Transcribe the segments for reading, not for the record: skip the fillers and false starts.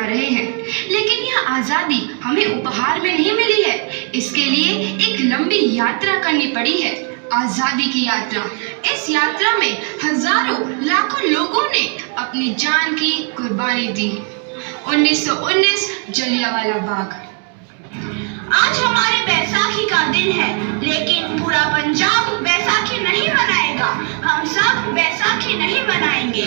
मना रहे हैं, लेकिन यह आजादी हमें उपहार में नहीं मिली है। इसके लिए एक लंबी यात्रा करनी पड़ी है, आजादी की यात्रा। इस यात्रा में हजारों लाखों लोगों ने अपनी जान की कुर्बानी दी। 1919 जलियांवाला बाग। आज हमारे बैसाखी का दिन है, लेकिन पूरा पंजाब बैसाखी नहीं मनाएगा। हम सब बैसाखी नहीं मनाएंगे।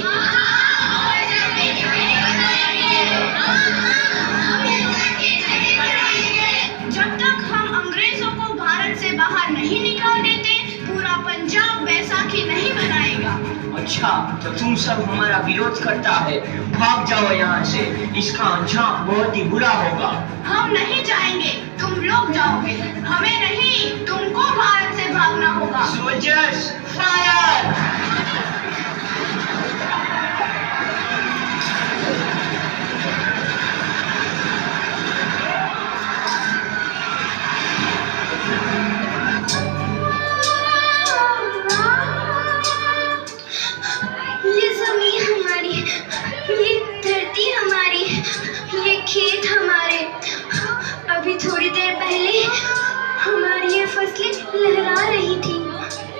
जब तक हम अंग्रेजों को भारत से बाहर नहीं निकाल देते, पूरा पंजाब बैसाखी नहीं मनाएगा। अच्छा, तो तुम सब हमारा विरोध करता है, भाग जाओ यहाँ से। इसका अंजाम बहुत ही बुरा होगा। हम नहीं जाएंगे, तुम लोग जाओगे। हमें नहीं, तुमको भारत से भागना होगा। Soldiers fire! ये जमीन हमारी, ये धरती हमारी, ये खेत हमारे। अभी थोड़ी देर पहले हमारी ये फसलें लहरा रही थी,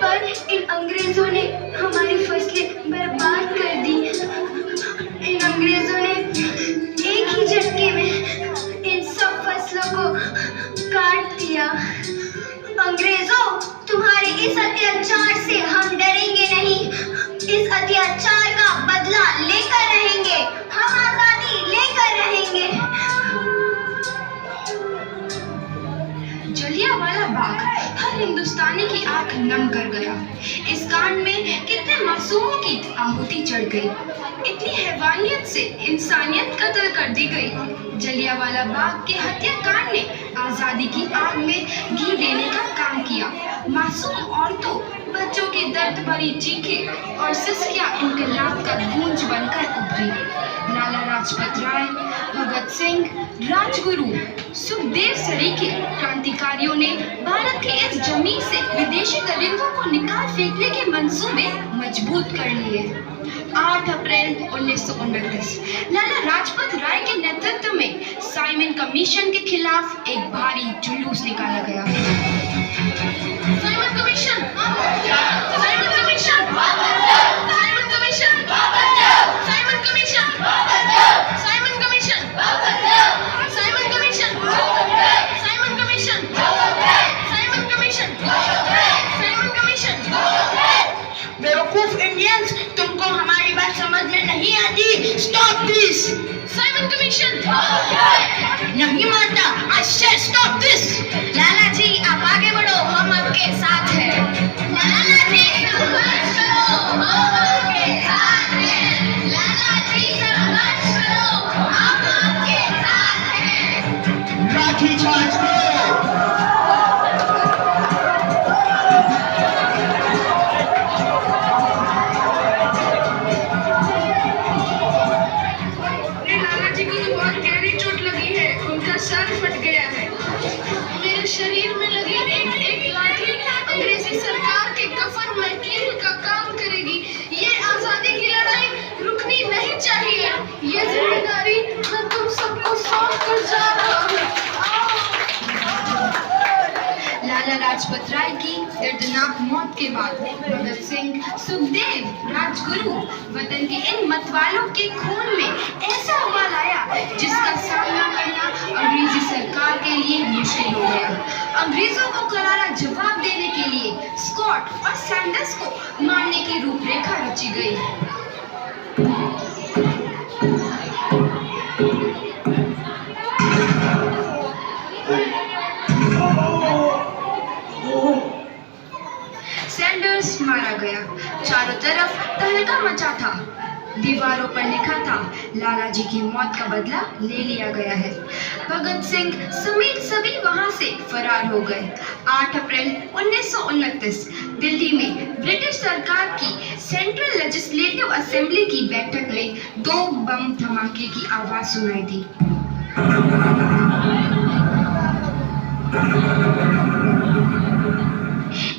पर इन अंग्रेजों ने हमारी फसलें बर्बाद कर दी। इन अंग्रेजों ने एक ही झटके में इन सब फसलों को काट दिया। अंग्रेजों, तुम्हारे इस अत्याचार से हम डरेंगे नहीं। इस अत्याचार का बदला लेकर रहेंगे। हम आजादी लेकर रहेंगे। जलियांवाला बाग हर हिंदुस्तानी की आंख नम कर गया। इस कांड में कितने मासूमों की आहुति चढ़ गई। इतनी हैवानियत से इंसानियत कत्ल कर दी गई। जलियांवाला बाग के हत्याकांड ने आजादी की आग में घी देने का काम किया। मासूम औरतों, बच्चों की दर्द भरी चीखें और सिसकियां इनकलाब का गूंज बनकर उभरी। लाला लाजपत राय, भगत सिंह, राजगुरु, सुखदेव सरीखे क्रांतिकारियों ने भारत की इस जमीन से विदेशी दरिंदों को निकाल फेंकने के मंसूबे मजबूत कर लिए। 8 अप्रैल 1929 लाला लाजपत राय के नेतृत्व में साइमन कमीशन के खिलाफ एक भारी जुलूस निकाला गया। Simon commission, Simon commission, Simon commission, Simon commission, Simon commission, Simon commission, Simon commission, Simon commission, Simon commission. बेवकूफ इंडियंस, तुमको हमारी बात समझ में नहीं आती। Stop this. Simon commission. नहीं मानता। I said stop this. लाला जी, आप आगे बढ़ो, हम आपके साथ हैं। लाला जी, संघर्ष करो, हम आपके साथ हैं। लाला जी, संघर्ष करो, हम आपके साथ हैं। लाठी चार्ज करो! सर फट गया है। मेरे शरीर में लगी एक लाठी अंग्रेजी सरकार के कफन में कील का काम करेगी। ये आजादी की लड़ाई रुकनी नहीं चाहिए। ये जिम्मेदारी मैं तुम सबको सौंप कर जा रहा हूँ। लाला लाजपत राय की दर्दनाक मौत के बाद भगत सिंह, सुखदेव, राजगुरु वतन के इन मतवालों के खून में ऐसा उबाल आया जिसका सामना करना अंग्रेजी सरकार के लिए मुश्किल हो गया। अंग्रेजों को करारा जवाब देने के लिए स्कॉट और सैंडर्स को मारने की रूपरेखा रची गई। सैंडर्स मारा गया। चारों तरफ तहलका मचा था। दीवारों पर लिखा था, लाला जी की मौत का बदला ले लिया गया है। भगत सिंह समेत सभी वहां से फरार हो गए। 8 अप्रैल 1929 दिल्ली में ब्रिटिश सरकार की सेंट्रल लेजिस्लेटिव असेंबली की बैठक में 2 बम धमाके की आवाज सुनाई दी।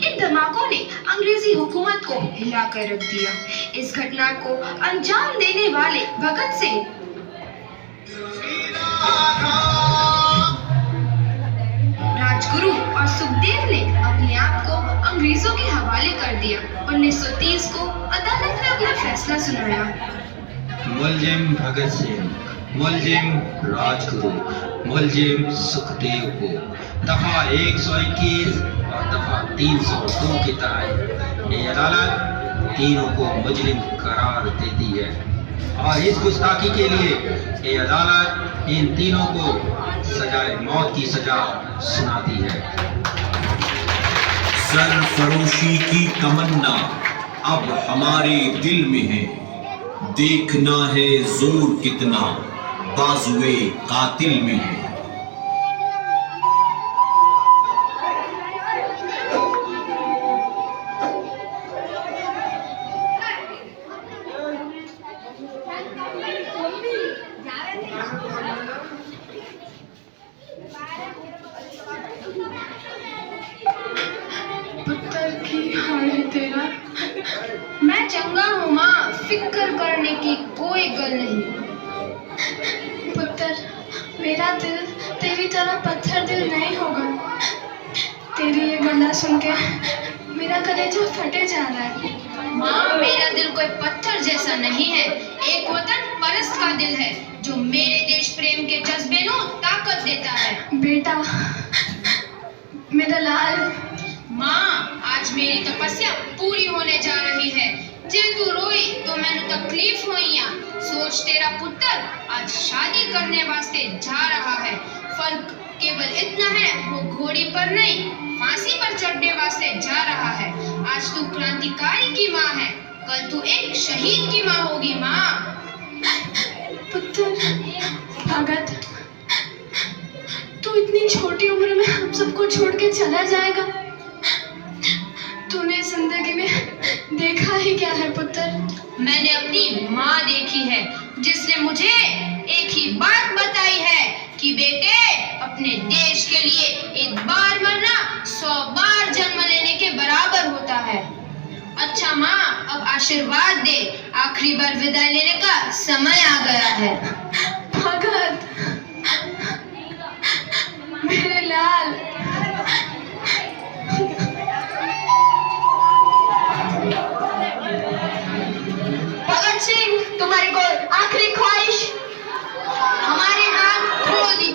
इन धमाकों ने अंग्रेजी हुकूमत को हिलाकर रख दिया। इस घटना को अंजाम देने वाले भगत सिंह सुखदेव ने अपने आप को अंग्रेजों के हवाले कर दिया। 1930 को अदालत ने अपना फैसला सुनाया। मुलजिम भगत सिंह, मुलजिम राजगुरु, मुलजिम सुखदेव को दफा 121 और दफा 302 के तहत ये अदालत तीनों को मुजरिम करार देती है और इस गुस्ताखी के लिए ये अदालत इन तीनों को सजाए मौत की सजा सुनाती है। सरफरोशी की तमन्ना अब हमारे दिल में है, देखना है जोर कितना बाजुए कातिल में है। पुत्र की हाल है तेरा। मैं चंगा हूँ माँ, फिक्र करने की कोई गल नहीं। पुत्र, मेरा दिल तेरी तरह पत्थर दिल नहीं होगा। तेरी ये गल्ला सुन के मेरा कलेजा फटे जा रहा है। माँ, मेरा दिल कोई पत्थर जैसा नहीं है, एक वतन परस्त का दिल है जो मेरे देश प्रेम के जज्बे को ताकत देता है। बेटा, मेरा लाल। माँ, आज मेरी तपस्या पूरी होने जा रही है। जे तू रोई तो मैंने तकलीफ हुई। सोच, तेरा पुत्र आज शादी करने वास्ते जा रहा है। फर्क केवल इतना है, वो घोड़ी पर नहीं फांसी पर चढ़ने वास्ते जा रहा है। आज तू क्रांतिकारी की माँ है, कल तू एक शहीद की माँ होगी। माँ, पुत्र भगत, तू इतनी छोटी उम्र में हम सबको छोड़ के चला जाएगा। तूने जिंदगी में देखा ही क्या है पुत्र? मैंने अपनी माँ देखी है जिसने मुझे एक ही बात बताई है कि बेटे, अपने देश के लिए एक बार मरना 100 बार जन्म लेने के बराबर होता है। अच्छा माँ, अब आशीर्वाद दे, आखिरी बार विदाई लेने का समय आ गया है। भगत, मेरे लाल। भगत सिंह, तुम्हारी कोई आखिरी ख्वाहिश? हमारे हाथ खोल दी।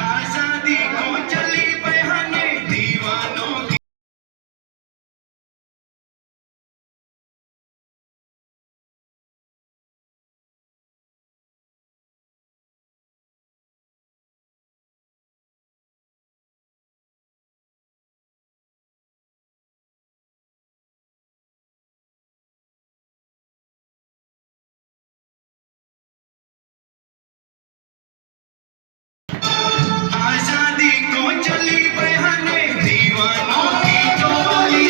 आजादी को चली बहाने दीवानों की। आजादी को चली बहाने दीवानों की टोली।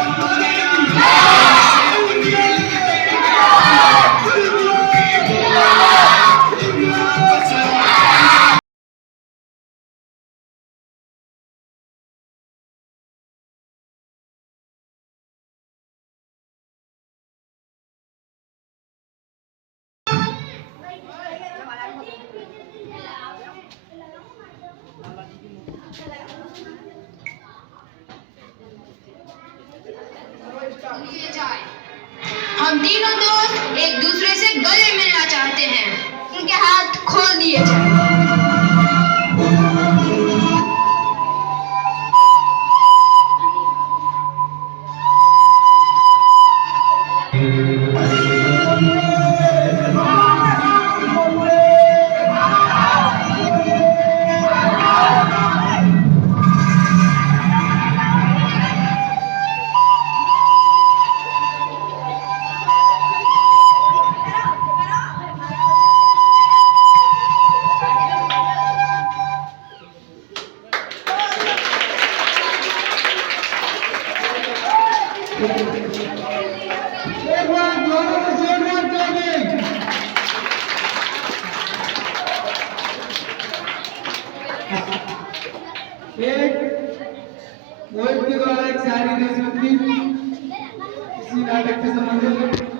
आजादी को चली लिए जाए। हम तीनों दोस्त एक दूसरे से गले मिलना चाहते हैं, उनके हाथ खोल दिए जाए। एक मोहित के द्वारा एक शायरी देशभक्ति इसी नाटक से संबंधित